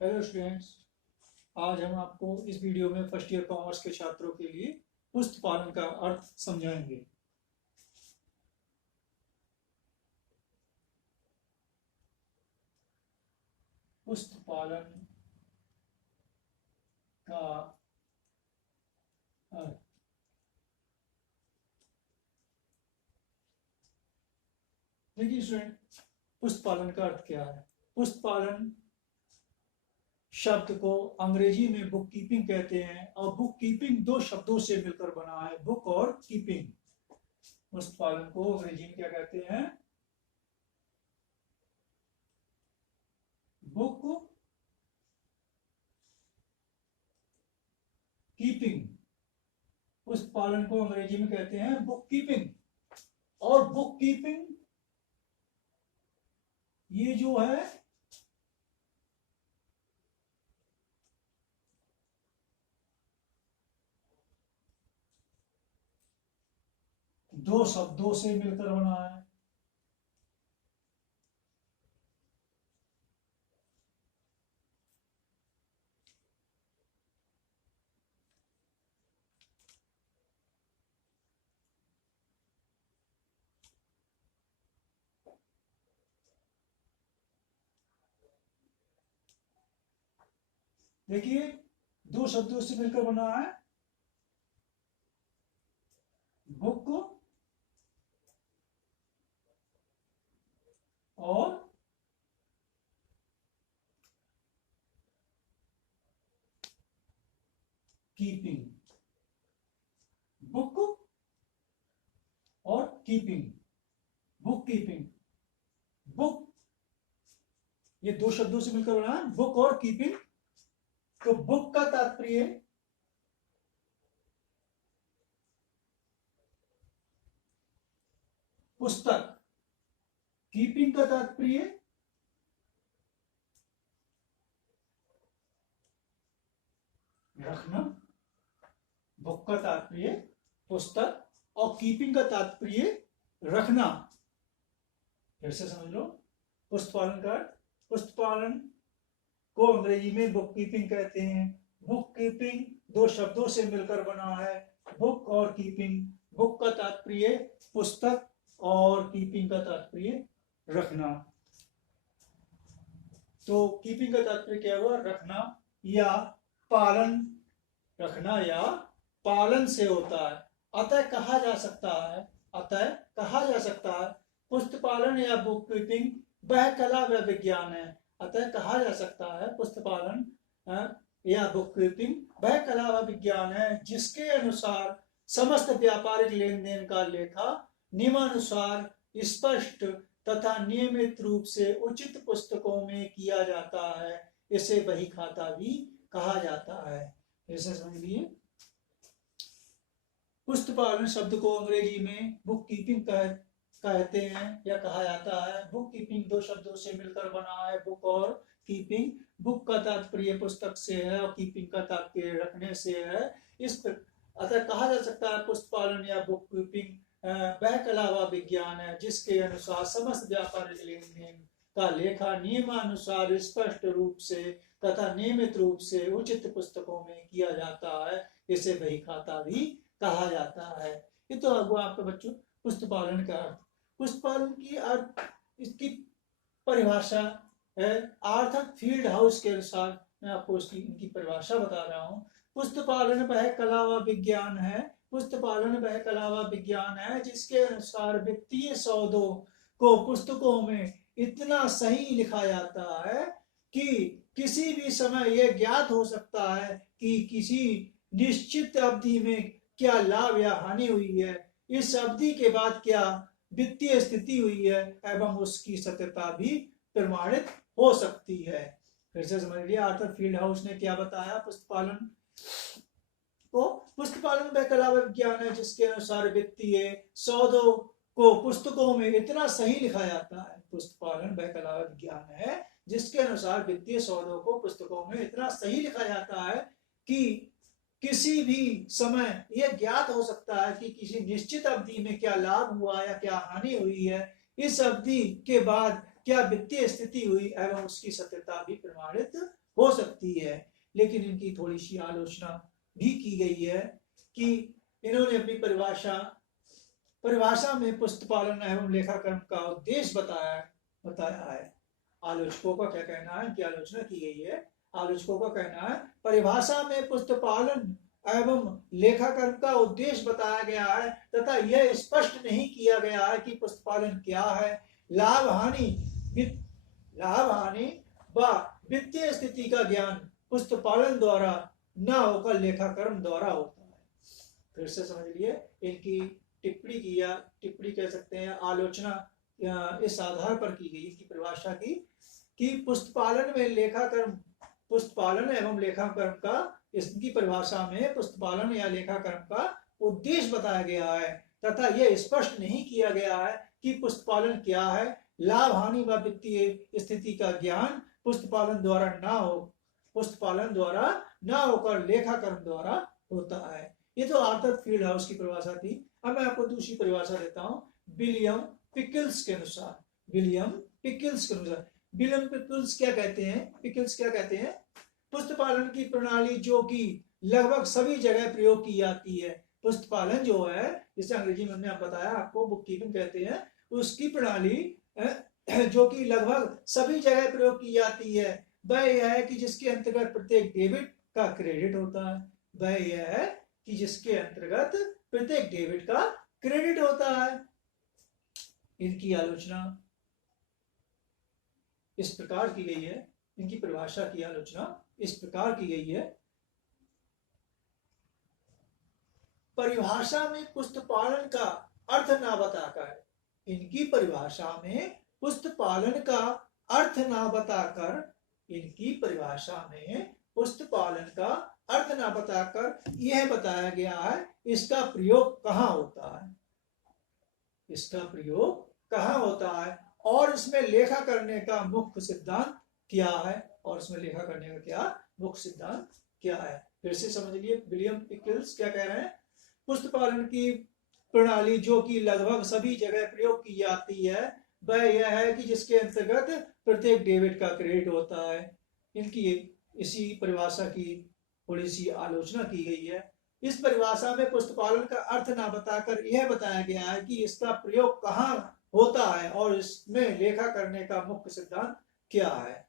Hello students. आज हम आपको इस वीडियो में फर्स्ट ईयर कॉमर्स के छात्रों के लिए पुस्त पालन का अर्थ समझाएंगे। पुस्त पालन का अर्थ। देखिए स्टूडेंट, पुस्त पालन का अर्थ क्या है। पुस्त पालन शब्द को अंग्रेजी में बुक कीपिंग कहते हैं और बुक कीपिंग दो शब्दों से मिलकर बना है, बुक और कीपिंग। पुस्त पालन को अंग्रेजी में क्या कहते हैं? Book keeping. पुस्त पालन को अंग्रेजी में कहते हैं बुक कीपिंग। और बुक कीपिंग ये जो है दो शब्दों से मिलकर बना है। देखिए, दो शब्दों से मिलकर बना है, बुक और कीपिंग। बुक और कीपिंग, बुक कीपिंग। बुक ये दो शब्दों से मिलकर बना है, बुक और कीपिंग। तो बुक का तात्पर्य पुस्तक, कीपिंग का तात्पर्य रखना। बुक का तात्पर्य पुस्तक और कीपिंग का तात्पर्य रखना। फिर से समझ लो, पुस्त पालन का पुस्त पालन को अंग्रेजी में बुक कीपिंग कहते हैं। बुक कीपिंग दो शब्दों से मिलकर बना है, बुक और कीपिंग। बुक का तात्पर्य पुस्तक और कीपिंग का तात्पर्य रखना। तो कीपिंग का तात्पर्य क्या हुआ? रखना या पालन। रखना या पालन से होता है। अतः कहा जा सकता है पुस्त पालन या बुक कीपिंग वह कला व विज्ञान है। अतः कहा जा सकता है पुस्त पालन या बुक कीपिंग वह कला व विज्ञान है जिसके अनुसार समस्त व्यापारिक लेन देन का लेखा नियमानुसार स्पष्ट तथा नियमित रूप से उचित पुस्तकों में किया जाता है। इसे बही खाता भी कहा जाता है। ऐसे समझिए, पुस्त पालन शब्द को अंग्रेजी में बुक कीपिंग कहते हैं या कहा जाता है। बुक कीपिंग दो शब्दों से मिलकर बना है, बुक और कीपिंग। बुक का तात्पर्य पुस्तक से है और कीपिंग का तात्पर्य रखने से है। अतः कहा जा सकता है पुस्त पालन या बुक कीपिंग वह कला व विज्ञान है जिसके अनुसार समस्त व्यापारिक लेन देन का लेखा नियमानुसार स्पष्ट रूप से तथा नियमित रूप से उचित पुस्तकों में किया जाता है। इसे बही खाता भी कहा जाता है। ये तो आपके बच्चों पुस्त पालन का अर्थ। पुस्त पालन की अर्थ, इसकी परिभाषा है आर्थर फील्ड हाउस के अनुसार। मैं आपको इनकी परिभाषा बता रहा हूँ। पुस्त पालन वह कला व विज्ञान है। पुस्त पालन वह कला व विज्ञान है जिसके अनुसार वित्तीय सौदों को पुस्तकों में इतना सही लिखा जाता है कि किसी भी समय यह ज्ञात हो सकता है कि किसी निश्चित अवधि में क्या लाभ या हानि हुई है, इस अवधि के बाद क्या वित्तीय स्थिति हुई है एवं उसकी सत्यता भी प्रमाणित हो सकती है। फिर से समझ लिया, आर्थर फील्ड हाउस ने क्या बताया पुस्त पालन को। पुस्त पालन वह कला व विज्ञान है जिसके अनुसार वित्तीय सौदों को पुस्तकों में इतना सही लिखा जाता है। पुस्त पालन वह कला व विज्ञान है जिसके अनुसार वित्तीय सौदों को पुस्तकों में इतना सही लिखा जाता है कि किसी भी समय यह ज्ञात हो सकता है कि किसी निश्चित अवधि में क्या लाभ हुआ या क्या हानि हुई है, इस अवधि के बाद क्या वित्तीय स्थिति हुई एवं उसकी सत्यता भी प्रमाणित हो सकती है। लेकिन इनकी थोड़ी सी आलोचना भी की गई है कि इन्होंने अपनी परिभाषा में पुस्तक पालन एवं लेखाकर्म का उद्देश्य बताया है। आलोचकों का क्या कहना है, कि आलोचना की गई है। आलोचकों का कहना है परिभाषा में पुस्तक पालन एवं लेखाकर्म का उद्देश्य बताया गया है तथा यह स्पष्ट नहीं किया गया है कि पुस्तक पालन क्या है। लाभ हानि व वित्तीय स्थिति का ज्ञान पुस्तक पालन द्वारा न होकर लेखाकर्म द्वारा होता है। फिर से समझ लिए, इनकी टिप्पणी कह सकते हैं, आलोचना इस आधार पर की गई इनकी परिभाषा की कि पुस्तक पालन एवं लेखाकर्म का, इसकी परिभाषा में पुस्तक पालन या लेखाकर्म का उद्देश्य बताया गया है तथा यह स्पष्ट नहीं किया गया है कि पुस्तक पालन क्या है। लाभ हानि व वित्तीय स्थिति का ज्ञान पुस्तक पालन द्वारा न होकर लेखाकर्म द्वारा होता है। ये तो आर्थर फील्ड हाउस की परिभाषा थी। अब मैं आपको दूसरी परिभाषा देता हूं विलियम पिकल्स के अनुसार। विलियम पिकल्स क्या कहते हैं, पुस्तक पालन की प्रणाली जो कि लगभग सभी जगह प्रयोग की जाती है। पुस्तक पालन जो है, जिसे अंग्रेजी में हमने बताया आपको बुक कीपिंग कहते हैं, उसकी प्रणाली जो कि लगभग सभी जगह प्रयोग की जाती है वह यह है कि जिसके अंतर्गत प्रत्येक डेबिट का क्रेडिट होता है। वह यह है कि जिसके अंतर्गत प्रत्येक डेबिट का क्रेडिट होता है। इनकी आलोचना इस प्रकार की गई है, इनकी परिभाषा की आलोचना इस प्रकार की गई है। परिभाषा में पुस्तक पालन का अर्थ ना बताकर, इनकी परिभाषा में पुस्तक पालन का अर्थ ना बताकर, इनकी परिभाषा में पुस्तक पालन का अर्थ ना बताकर यह बताया गया है इसका प्रयोग कहाँ होता है, इसका प्रयोग कहाँ होता है और इसमें लेखा करने का मुख्य सिद्धांत क्या है, और इसमें लेखा करने का क्या मुख्य सिद्धांत क्या है। फिर से समझ लिए, विलियम पिकल्स क्या कह रहे हैं, पुस्तक पालन की प्रणाली जो कि लगभग सभी जगह प्रयोग की जाती है वह यह है कि जिसके अंतर्गत प्रत्येक डेबिट का क्रेडिट होता है। इनकी इसी परिभाषा की थोड़ी सी आलोचना की गई है। इस परिभाषा में पुस्तक पालन का अर्थ ना बताकर यह बताया गया है कि इसका प्रयोग कहाँ होता है और इसमें लेखा करने का मुख्य सिद्धांत क्या है।